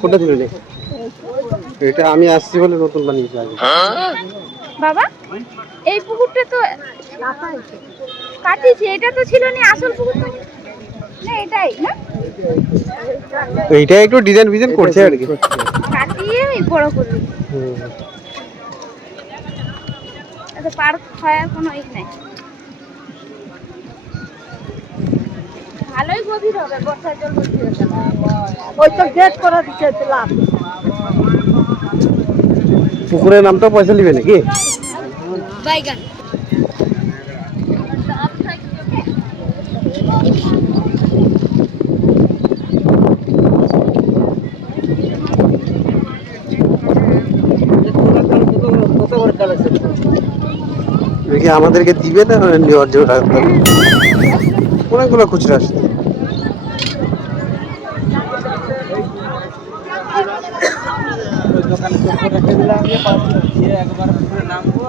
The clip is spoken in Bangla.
কোনটা দিল এটা আমি আসছি বলে নতুন বানিয়েছি আগে। বাবা এই পুকুরটা তো কাটিয়েছি এটা তো ছিল না আসল পুকুর তো না এটাই না? এইটা একটু ডিজাইন ফিজাইন করছে আর কি। কাটিয়ে বড় করলি। হুম। এটা পার হওয়ার কোনো ই নাই। ভালোই গভীর হবে বর্ষার জল ওই তো গেট করে দিচ্ছে লাভ পুকুরের নামটা পয়সা নিবে নাকি? বাইগান। দেখি আমাদেরকে দিবে না নেওয়ার জন্য? অনেকগুলো খুচরা আসছে দোকানে একবার নামবো